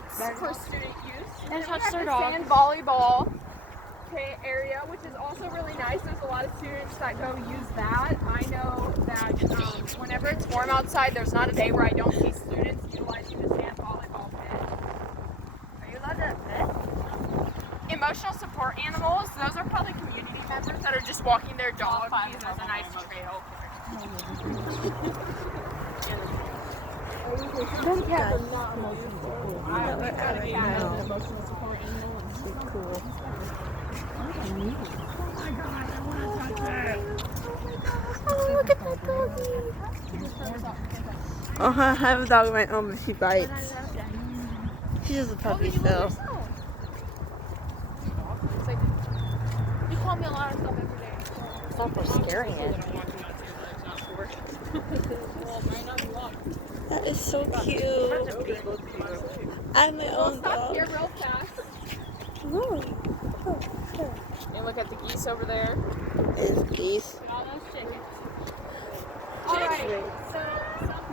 sports for student use. And touch we their have dog. the sand volleyball area, which is also really nice. There's a lot of students that go use that. I know that whenever it's warm outside, there's not a day where I don't see students utilizing the sand volleyball pit. Are you allowed to pet? Emotional support animals, those are probably community members that are just walking their dog because there's a nice trail. Them cats are not emotional support. We've got a cat as an emotional support animal. It's cool. Oh, look at that doggy. Oh, I have a dog of my own, but she bites. She's just a puppy still. It's like, you call me a lot of stuff every day. It's not for scaring it. That is so cute. I have my own Stop dog. here real fast. Ooh. And look at the geese over there. It's geese. All those chickens. Alright, so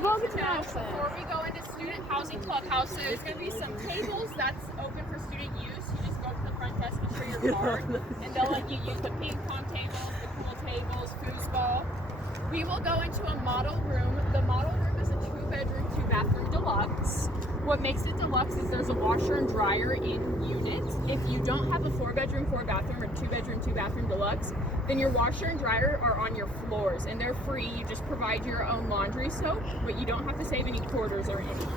something to know before we go into student housing clubhouse, so there's going to be some tables that's open for student use. You just go to the front desk and show your card, and they'll let you use the ping pong tables, the pool tables, foosball. We will go into a model room. The model room is a 2-bedroom, 2-bathroom deluxe. What makes it deluxe is there's a washer and dryer in unit. If you don't have a 4-bedroom, 4-bathroom, or 2-bedroom, 2-bathroom deluxe, then your washer and dryer are on your floors, and they're free. You just provide your own laundry soap, but you don't have to save any quarters or anything.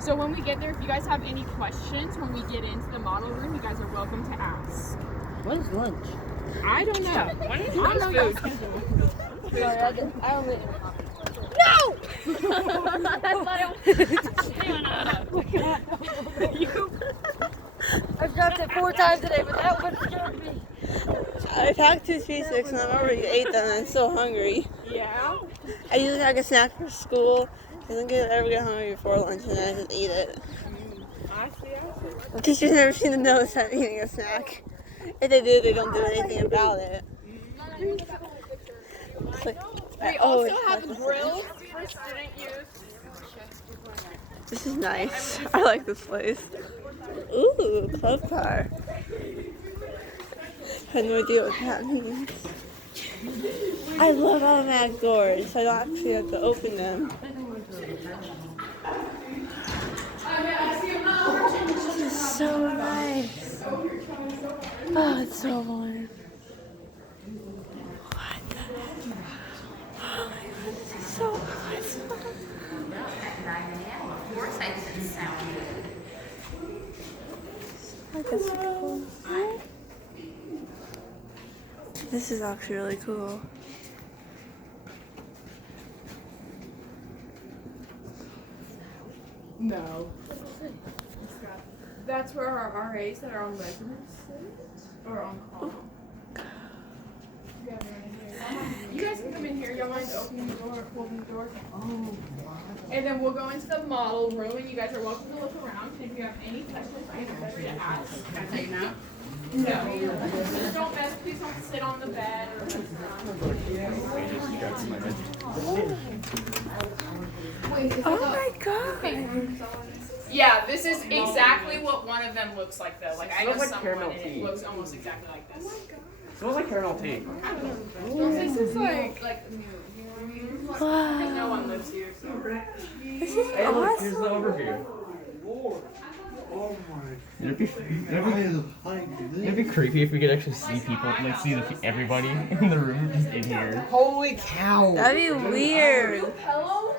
So when we get there, if you guys have any questions when we get into the model room, you guys are welcome to ask. When's lunch? I don't know. When is I don't know. Sorry, I only. No! I've dropped it 4 times today, but that one scared me. I packed 2 cheese sticks and I've already ate them and I'm still hungry. Yeah? I usually have a snack for school. I don't ever get hungry before lunch and I just eat it. I see. Teachers never seem to notice I'm eating a snack. If they do, they don't do anything about it. We also have grills for student use. This is nice. I like this place. Ooh, club car. I have no idea what that means. I love automatic doors, so I don't actually have to open them. This is so nice. Oh, it's so warm. What the heck? Oh my god, this is so awesome. That's cool. This is actually really cool. No. That's where our RAs that are on residence or on call. You guys can come in here. Y'all mind opening the door, holding the door? Oh. And then we'll go into the model room, and you guys are welcome to look around. And if you have any questions, I am ready to ask. Can I take a nap? No. Just don't mess. Please don't sit on the bed. Oh my god. Yeah, this is exactly what one of them looks like, though. Like I know Smells like someone, caramel and tea. it looks almost exactly like this. Smells like caramel tea. This is like new. Because no one lives here, so. This is Hey, look, here's awesome. the overview. Oh my. It'd be creepy if we could actually see people, like see everybody in the room just in here. Holy cow! That'd be weird. Hello?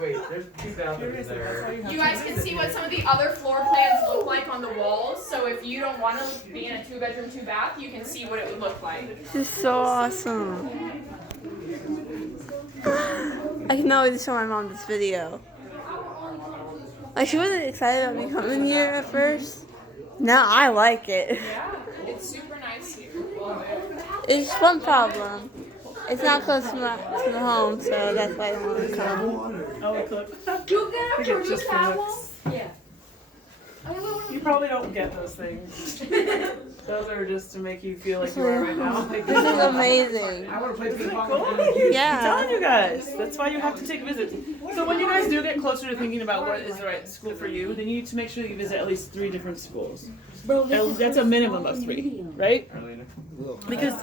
Wait, there's 2,000 there. You guys can see what some of the other floor plans look like on the walls. So if you don't want to be in a 2-bedroom, 2-bath, you can see what it would look like. This is so awesome. I can always show my mom this video. Like, she wasn't excited about me coming here at first. Now I like it. Yeah, it's super nice here. It's one problem. It's not close to the home, so that's why I don't want to come. Oh, it's like, You get get just for towel? looks. Yeah. You probably don't get those things. Those are just to make you feel like you are right now. Like, This is amazing. I want to play isn't ping it pong. cool? with you. I'm Yeah. telling you guys, that's why you have to take visits. So when you guys do get closer to thinking about what is the right school for you, then you need to make sure that you visit at least 3 different schools. That's a minimum of 3, right? Because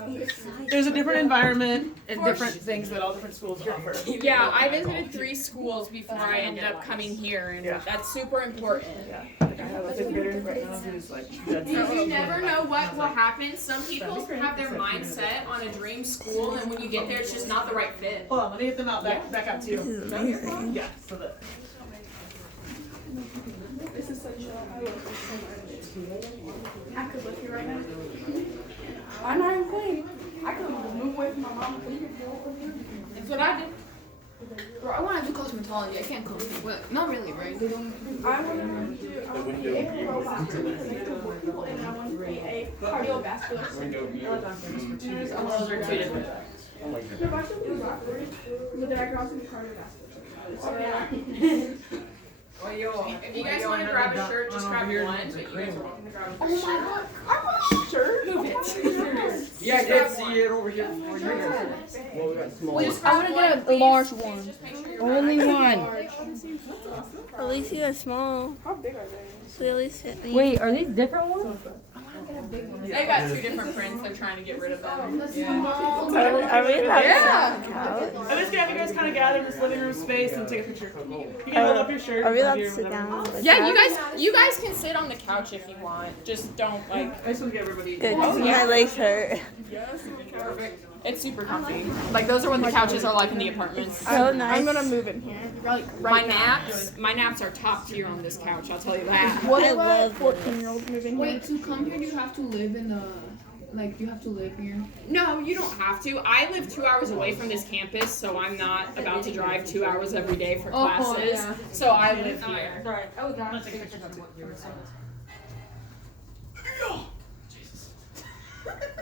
there's a different environment and different things that all different schools offer. Yeah, I visited 3 schools before I ended up coming here, and Yeah. that's super important. Yeah. Like I have a 5th grader right now who's like, dead You set. never know what will happen. Some people have their mindset on a dream school, and when you get there, it's just not the right fit. Hold on, let me get them out back out to you. This is amazing. Yeah, so that. This is such a. I love this so much. I could live here right now. I'm not even playing. I could move away from my mom. That's what I did. Bro, I want to do cosmetology. I can't cosmetology. Well, not really, right? They don't. I want to be a robot because I can work people, and I want to be a cardiovascular surgeon. Those are 2 different. No, but I should do backwards. But then I can also be cardiovascular. Oh, yeah. If you guys want to grab a shirt, just grab one. But you guys are welcome to grab a Oh my god. I want a shirt. Move it. Yeah, I did see it over here. Over here. Wait, I want to get a large one. Only one. At least you got small. How big are they? So they at least fit me. Wait, are these different ones? They got 2 different prints. They're trying to get rid of them. Are we allowed to Yeah. sit on the couch? I'm just gonna have you guys kind of gather in this living room space and take a picture. You can hold up your shirt. Are we allowed here, to sit whatever. down? on the Yeah, couch? you guys can sit on the couch if you want. Just don't like. I just want to get everybody. Good, 'cause my legs hurt. Perfect. It's super comfy. Like those are what the couches are like in the apartments. So nice. I'm gonna move in here. Like my naps are top tier on this couch. I'll tell you that. I love 14-year-olds moving here. Wait, to come here, do you have to live in the. Like, do you have to live here? No, you don't have to. I live 2 hours away from this campus, so I'm not about to drive 2 hours every day for classes. yeah. So I live here. I'm gonna take a picture of what you were saying.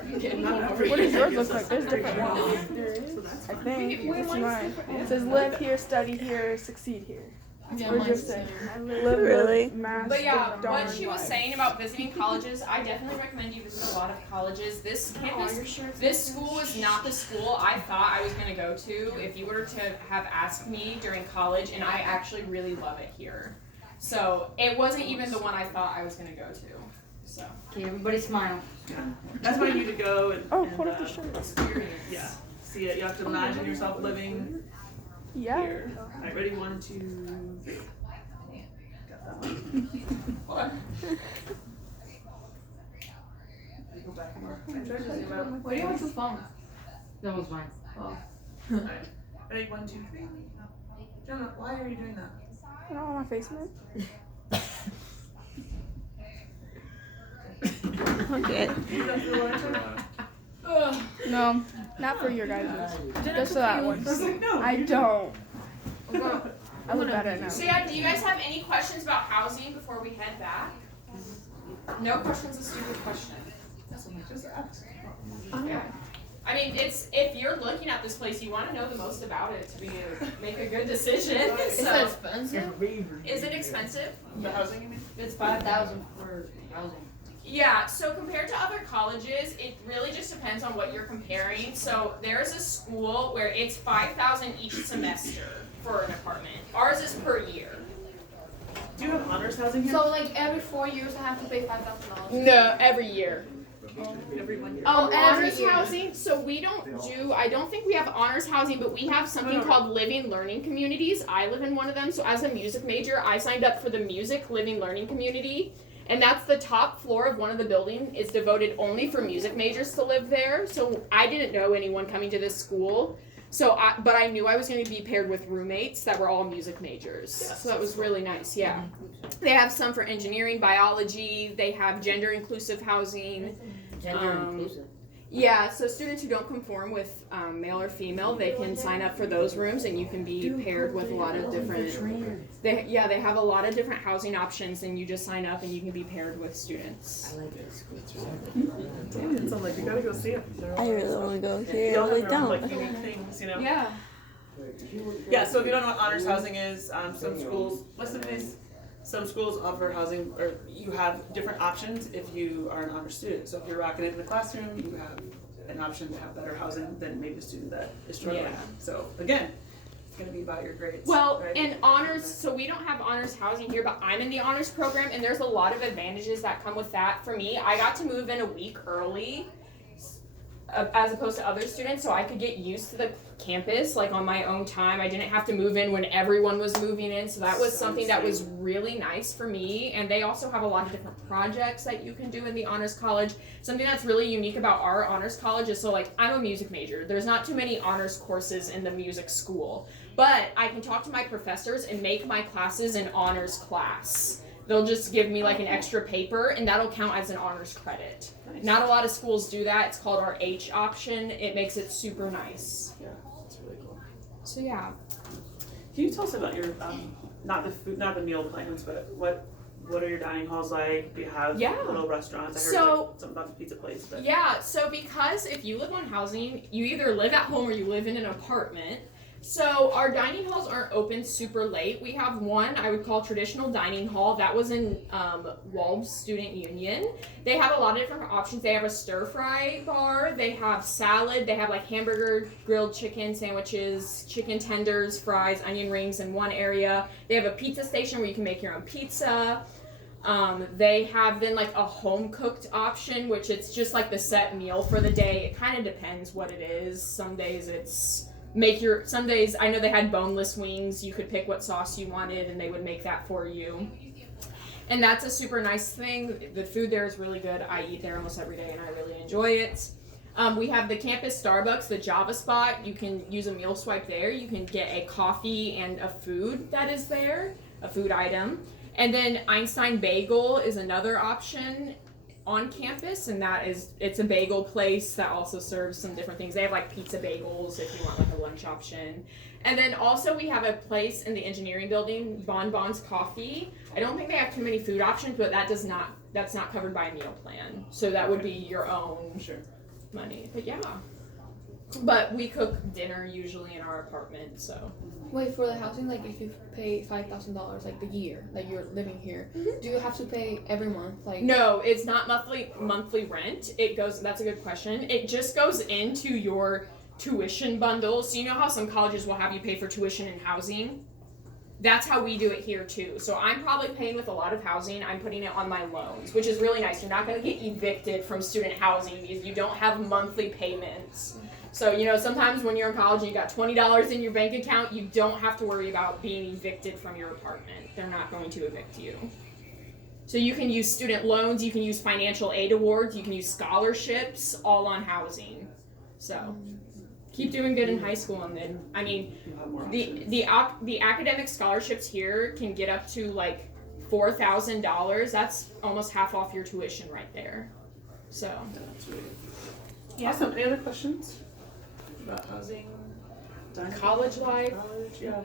What does yours look like? There's different ones. I think. What's mine? It says live here, study here, succeed here. Yeah, Where's yours mine's say? here. Live Really? the master But yeah, darn what she was life. saying about visiting colleges, I definitely recommend you visit a lot of colleges. This campus, this school was not the school I thought I was going to go to if you were to have asked me during college, and I actually really love it here. So it wasn't even the one I thought I was going to go to. So. Okay, everybody smile. That's why you need to go and, hold up the shirt. experience. Yeah, see it. You have to imagine yourself living Yeah. here. All right, ready? 1, 2, 3. Got that one. Go back more. I tried to zoom out. Why do you have 2 phones? That was mine. All right, ready? 1, 2, 3. Jonah, why are you doing that? I don't want my face man. Okay. No, not for your guys'. Just for that one. No. I don't. I look better now. So yeah, do you guys have any questions about housing before we head back? No question's a stupid question. Just ask. Yeah. I mean, it's if you're looking at this place, you want to know the most about it to make a good decision. Is it So, expensive? is it expensive? The housing, you mean? It's 5,000 for housing. Yeah, so compared to other colleges, it really just depends on what you're comparing. So there's a school where it's $5,000 each semester for an apartment. Ours is per year. Do you have honors housing here? So, like, every 4 years I have to pay $5,000? No, every year. Every 1 year. every Honors year. housing, so we don't do, I don't think we have honors housing, but we have something called living learning communities. I live in one of them, so as a music major, I signed up for the music living learning community. And that's the top floor of one of the buildings. It's devoted only for music majors to live there. So I didn't know anyone coming to this school. But I knew I was going to be paired with roommates that were all music majors. So that was really nice, yeah. They have some for engineering, biology. They have gender inclusive housing. Gender inclusive. Yeah, so students who don't conform with male or female, they can sign up for those rooms, and you can be paired with a lot of different. They have a lot of different housing options, and you just sign up and you can be paired with students. I like this. So like you gotta go see it. I really want to go here. They all I have really their own, don't. like unique things, you know. Yeah. Yeah. So if you don't know what honors housing is, some schools. What's the place? some schools offer housing, or you have different options if you are an honor student. So if you're rocking it in the classroom, you have an option to have better housing than maybe a student that is struggling. Yeah. So again, it's going to be about your grades. Well, right? in honors, so we don't have honors housing here, but I'm in the honors program, and there's a lot of advantages that come with that. For me, I got to move in a week early, as opposed to other students, so I could get used to the campus like on my own time. I didn't have to move in when everyone was moving in, so that was something that was really nice for me. And they also have a lot of different projects that you can do in the honors college. Something that's really unique about our honors college is, so like, I'm a music major. There's not too many honors courses in the music school, but I can talk to my professors and make my classes an honors class. They'll just give me like an extra paper, and that'll count as an honors credit. Nice. Not a lot of schools do that. It's called our H option. It makes it super nice. Yeah, that's really cool. So yeah. Can you tell us about your not the food, not the meal plans, but what are your dining halls like? Do you have little restaurants? I heard like, something about the pizza place. But. Yeah, so because if you live on housing, you either live at home or you live in an apartment. So our dining halls aren't open super late. We have one I would call traditional dining hall. That was in Walb's Student Union. They have a lot of different options. They have a stir fry bar. They have salad. They have like hamburger, grilled chicken sandwiches, chicken tenders, fries, onion rings in one area. They have a pizza station where you can make your own pizza. They have then like a home cooked option, which it's just like the set meal for the day. It kind of depends what it is. Some days it's some days, I know they had boneless wings. You could pick what sauce you wanted and they would make that for you. And that's a super nice thing. The food there is really good. I eat there almost every day and I really enjoy it. We have the campus Starbucks, the Java Spot. You can use a meal swipe there. You can get a coffee and a food that is there, a food item. And then Einstein Bagel is another option on campus, and it's a bagel place that also serves some different things. They have like pizza bagels if you want like a lunch option. And then also we have a place in the engineering building, Bon Bon's Coffee. I don't think they have too many food options, but that's not covered by a meal plan. So that would be your own money. But yeah. But we cook dinner usually in our apartment, so. Wait, for the housing, like if you pay $5,000 like the year that you're living here, do you have to pay every month? Like no, it's not monthly rent. That's a good question. It just goes into your tuition bundle. So you know how some colleges will have you pay for tuition and housing? That's how we do it here too. So I'm probably paying with a lot of housing. I'm putting it on my loans, which is really nice. You're not going to get evicted from student housing because you don't have monthly payments. So, you know, sometimes when you're in college and you got $20 in your bank account, you don't have to worry about being evicted from your apartment. They're not going to evict you. So you can use student loans, you can use financial aid awards, you can use scholarships, all on housing. So keep doing good in high school, and then, I mean, the academic scholarships here can get up to like $4,000. That's almost half off your tuition right there. So. Yeah. Awesome. Any other questions about housing? College life? College, yeah.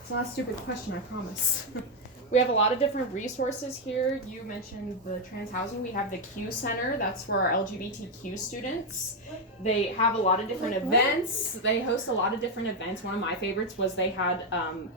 It's not a stupid question, I promise. We have a lot of different resources here. You mentioned the trans housing. We have the Q Center. That's for our LGBTQ students. They have a lot of different events. They host a lot of different events. One of my favorites was they had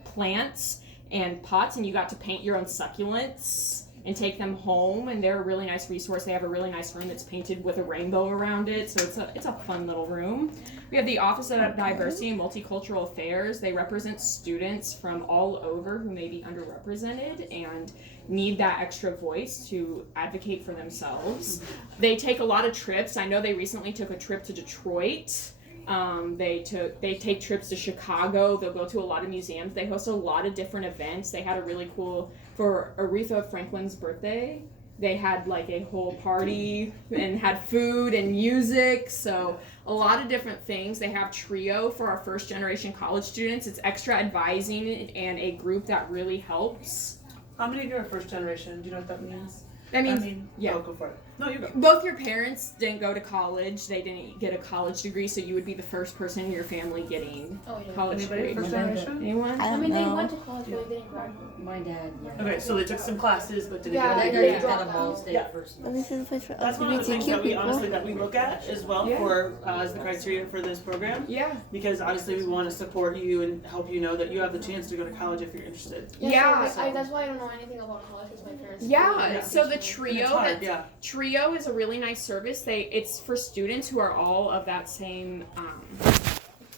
plants and pots, and you got to paint your own succulents and take them home, and they're a really nice resource. They have a really nice room that's painted with a rainbow around it, so it's a fun little room. We have the Office of Diversity and Multicultural Affairs. They represent students from all over who may be underrepresented and need that extra voice to advocate for themselves. They take a lot of trips. I know they recently took a trip to Detroit. They take trips to Chicago. They'll go to a lot of museums. They host a lot of different events. They had a really cool, for Aretha Franklin's birthday, they had like a whole party and had food and music. So a lot of different things. They have TRIO for our first generation college students. It's extra advising and a group that really helps. How many of you are first generation? Do you know what that means? That means, Oh, go for it. No, you go. both your parents didn't go to college. They didn't get a college degree, so you would be the first person in your family getting college Anybody? degree. First generation? Anyone? I I don't mean, they know. went to college, but they didn't graduate. My dad, yeah. Okay, so they took some classes, but didn't Yeah, get a they degree. did. Got a Ball State Yeah. first. Let me see the place for That's one of the things that LGBTQ we honestly people. that we look at as well Yeah. for as the criteria for this program. Yeah. Because honestly, we want to support you and help you know that you have the chance to go to college if you're interested. Yeah. So that's why I don't know anything about college because my parents. Yeah. Yeah. So the And it's trio, hard, yeah. Trio is a really nice service. It's for students who are all of that same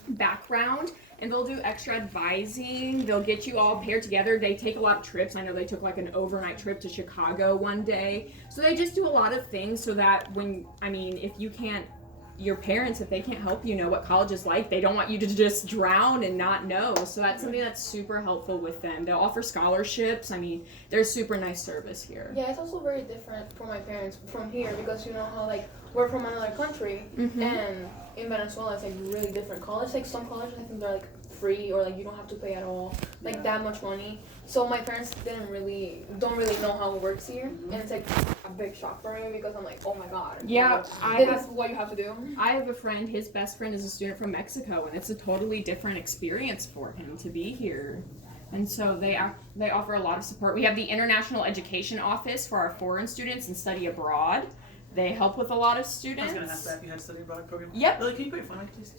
background, and they'll do extra advising. They'll get you all paired together. They take a lot of trips. I know they took like an overnight trip to Chicago one day. So they just do a lot of things so that if you can't, your parents, if they can't help you know what college is like, they don't want you to just drown and not know. So that's something that's super helpful with them. They'll offer scholarships. They're a super nice service here. Yeah, it's also very different for my parents from here because you know how like we're from another country Mhm. and in Venezuela it's like really different college. Like some colleges I think they're like free or like you don't have to pay at all like that much money. So my parents don't really know how it works here, and it's like a big shock for me because I'm like, oh my god. Yeah, This is what you have to do. I have a friend, his best friend is a student from Mexico, and it's a totally different experience for him to be here. And so they offer a lot of support. We have the International Education Office for our foreign students and study abroad. They help with a lot of I students. was gonna ask that if you had study abroad program. Yep. Lily, can you put your phone on, please?